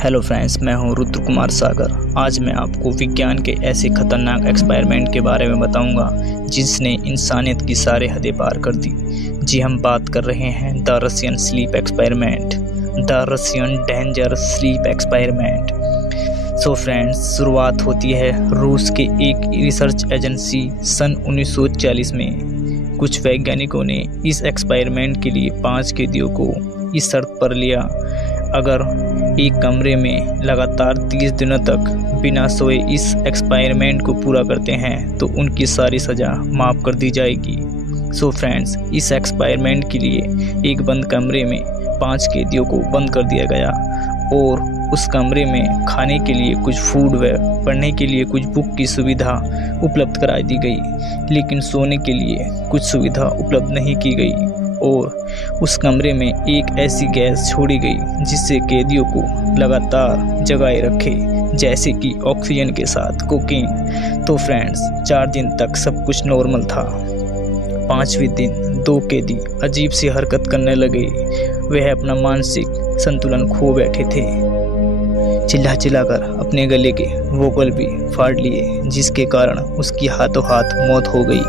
Hello friends, मैं हूं रुद्र कुमार सागर। आज मैं आपको विज्ञान के ऐसे खतरनाक एक्सपेरिमेंट के बारे में बताऊंगा जिसने इंसानियत की सारे हदें पार कर दी। जी, हम बात कर रहे हैं the Russian sleep experiment, the Russian danger sleep experiment. So friends, शुरुआत होती है रूस के एक रिसर्च एजेंसी सन 1940 में। कुछ वैज्ञानिकों ने इस एक्सपेरिमेंट के लिए 5 कैदियों को इस शर्त पर लिया, अगर एक कमरे में लगातार 30 दिनों तक बिना सोए इस एक्सपेरिमेंट को पूरा करते हैं तो उनकी सारी सज़ा माफ़ कर दी जाएगी। सो फ्रेंड्स, इस एक्सपेरिमेंट के लिए एक बंद कमरे में 5 कैदियों को बंद कर दिया गया और उस कमरे में खाने के लिए कुछ फूड व पढ़ने के लिए कुछ बुक की सुविधा उपलब्ध कराई दी गई, लेकिन सोने के लिए कुछ सुविधा उपलब्ध नहीं की गई। और उस कमरे में एक ऐसी गैस छोड़ी गई जिससे कैदियों को लगातार जगाए रखे, जैसे कि ऑक्सीजन के साथ कोकीन। तो फ्रेंड्स, 4 दिन तक सब कुछ नॉर्मल था। 5वें दिन 2 कैदी अजीब सी हरकत करने लगे। वह अपना मानसिक संतुलन खो बैठे थे, चिल्ला चिल्लाकर अपने गले के वोकल भी फाड़ लिए, जिसके कारण उसकी हाथों हाथ मौत हो गई।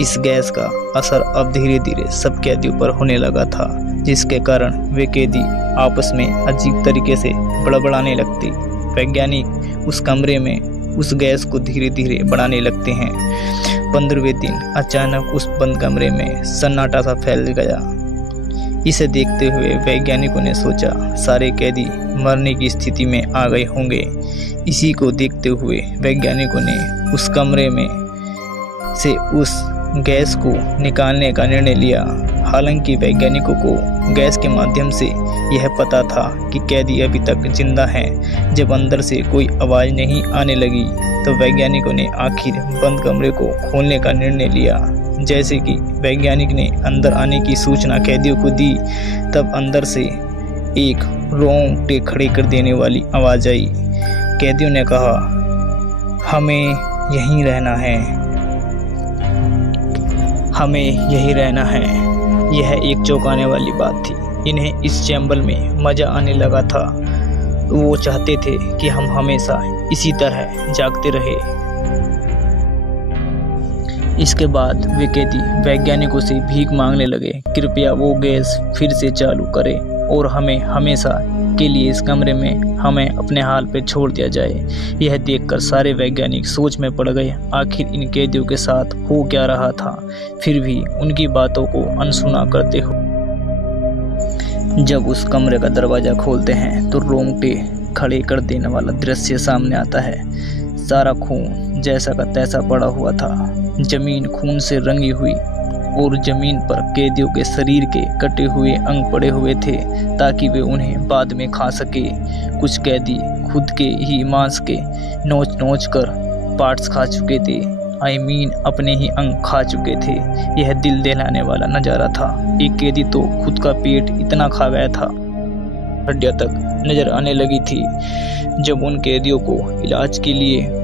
इस गैस का असर अब धीरे धीरे सब कैदियों पर होने लगा था, जिसके कारण वे कैदी आपस में अजीब तरीके से बड़बड़ाने लगते। वैज्ञानिक उस कमरे में उस गैस को धीरे धीरे बढ़ाने लगते हैं। 15वें दिन अचानक उस बंद कमरे में सन्नाटा सा फैल गया। इसे देखते हुए वैज्ञानिकों ने सोचा सारे कैदी मरने की स्थिति में आ गए होंगे। इसी को देखते हुए वैज्ञानिकों ने उस कमरे में से उस गैस को निकालने का निर्णय लिया। हालांकि वैज्ञानिकों को गैस के माध्यम से यह पता था कि कैदी अभी तक जिंदा हैं। जब अंदर से कोई आवाज़ नहीं आने लगी तो वैज्ञानिकों ने आखिर बंद कमरे को खोलने का निर्णय लिया। जैसे कि वैज्ञानिक ने अंदर आने की सूचना कैदियों को दी, तब अंदर से एक रोंगटे खड़े कर देने वाली आवाज़ आई। कैदियों ने कहा, हमें यहीं रहना है, हमें यहीं रहना है। यह एक चौंकाने वाली बात थी। इन्हें इस चैम्बर में मज़ा आने लगा था। वो चाहते थे कि हम हमेशा इसी तरह जागते रहे। इसके बाद वे कैदी वैज्ञानिकों से भीख मांगने लगे, कृपया वो गैस फिर से चालू करें और हमें हमेशा के लिए इस कमरे में हमें अपने हाल पे छोड़ दिया जाए। यह देखकर सारे वैज्ञानिक सोच में पड़ गए, आखिर इन कैदियों के साथ हो क्या रहा था। फिर भी उनकी बातों को अनसुना करते हुए जब उस कमरे का दरवाज़ा खोलते हैं तो रोंगटे खड़े कर देने वाला दृश्य सामने आता है। सारा खून जैसा का तैसा पड़ा हुआ था, जमीन खून से रंगी हुई और जमीन पर कैदियों के शरीर के कटे हुए अंग पड़े हुए थे ताकि वे उन्हें बाद में खा सके। कुछ कैदी खुद के ही मांस के नोच नोच कर पार्ट्स खा चुके थे, अपने ही अंग खा चुके थे। यह दिल दहलाने वाला नज़ारा था। एक कैदी तो खुद का पेट इतना खा गया था, हड्डियां तक नजर आने लगी थी। जब उन कैदियों को इलाज के लिए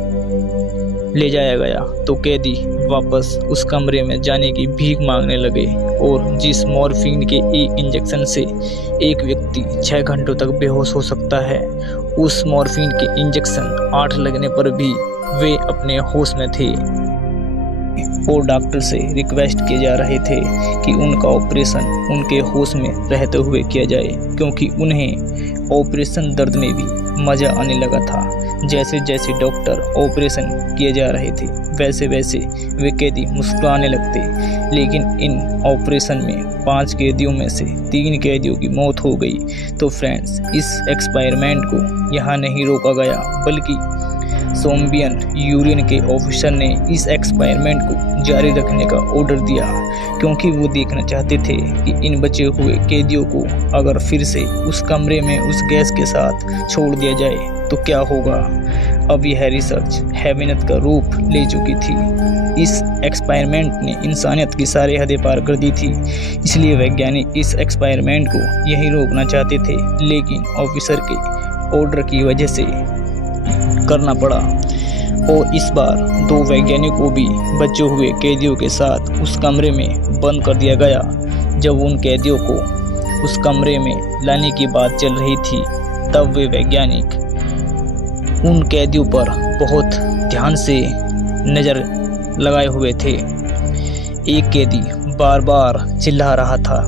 ले जाया गया तो कैदी वापस उस कमरे में जाने की भीख मांगने लगे। और जिस मॉर्फिन के एक इंजेक्शन से एक व्यक्ति 6 घंटों तक बेहोश हो सकता है, उस मॉर्फिन के इंजेक्शन 8 लगने पर भी वे अपने होश में थे और डॉक्टर से रिक्वेस्ट किए जा रहे थे कि उनका ऑपरेशन उनके होश में रहते हुए किया जाए, क्योंकि उन्हें ऑपरेशन दर्द में भी मज़ा आने लगा था। जैसे जैसे डॉक्टर ऑपरेशन किए जा रहे थे वैसे वैसे वे कैदी मुस्कुराने लगते। लेकिन इन ऑपरेशन में 5 कैदियों में से 3 कैदियों की मौत हो गई। तो फ्रेंड्स, इस एक्सपेरिमेंट को यहाँ नहीं रोका गया, बल्कि सोवियत यूनियन के ऑफिसर ने इस एक्सपेरिमेंट को जारी रखने का ऑर्डर दिया, क्योंकि वो देखना चाहते थे कि इन बचे हुए कैदियों को अगर फिर से उस कमरे में उस गैस के साथ छोड़ दिया जाए तो क्या होगा। अब यह रिसर्च हैवानियत का रूप ले चुकी थी। इस एक्सपेरिमेंट ने इंसानियत की सारी हदें पार कर दी थी, इसलिए वैज्ञानिक इस एक्सपेरिमेंट को यहीं रोकना चाहते थे, लेकिन ऑफिसर के ऑर्डर की वजह से करना पड़ा। और इस बार 2 वैज्ञानिकों को भी बचे हुए कैदियों के साथ उस कमरे में बंद कर दिया गया। जब उन कैदियों को उस कमरे में लाने की बात चल रही थी तब वे वैज्ञानिक उन कैदियों पर बहुत ध्यान से नज़र लगाए हुए थे। एक कैदी बार बार चिल्ला रहा था।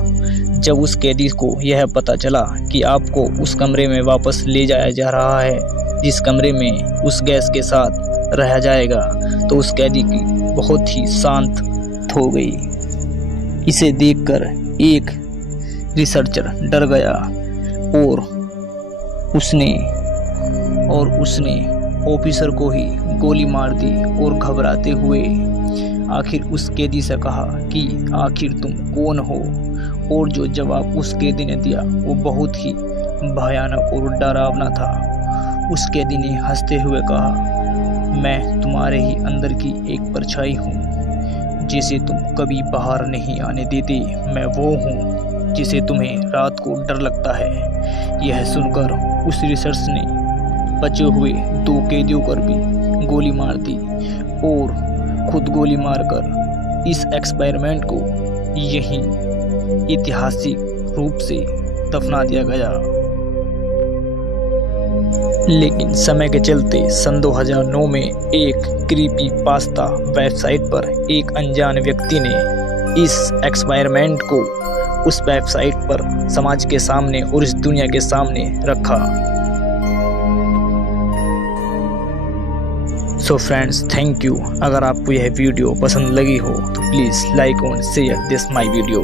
जब उस कैदी को यह पता चला कि आपको उस कमरे में वापस ले जाया जा रहा है जिस कमरे में उस गैस के साथ रहा जाएगा, तो उस कैदी की बहुत ही शांत हो गई। इसे देखकर एक रिसर्चर डर गया और उसने ऑफिसर को ही गोली मार दी और घबराते हुए आखिर उस कैदी से कहा कि आखिर तुम कौन हो। और जो जवाब उस कैदी ने दिया वो बहुत ही भयानक और डरावना था। उस कैदी ने हंसते हुए कहा, मैं तुम्हारे ही अंदर की एक परछाई हूँ जिसे तुम कभी बाहर नहीं आने देते। मैं वो हूँ जिसे तुम्हें रात को डर लगता है। यह सुनकर उस रिसर्च ने बचे हुए 2 कैदियों पर भी गोली मार दी और खुद गोली मारकर इस एक्सपेरिमेंट को यहीं ऐतिहासिक रूप से दफना दिया गया। लेकिन समय के चलते सन 2009 में एक क्रीपी पास्ता वेबसाइट पर एक अनजान व्यक्ति ने इस एक्सपेरिमेंट को उस वेबसाइट पर समाज के सामने और इस दुनिया के सामने रखा। So friends, thank you. अगर आपको यह वीडियो पसंद लगी हो तो प्लीज़ लाइक और शेयर दिस माय वीडियो।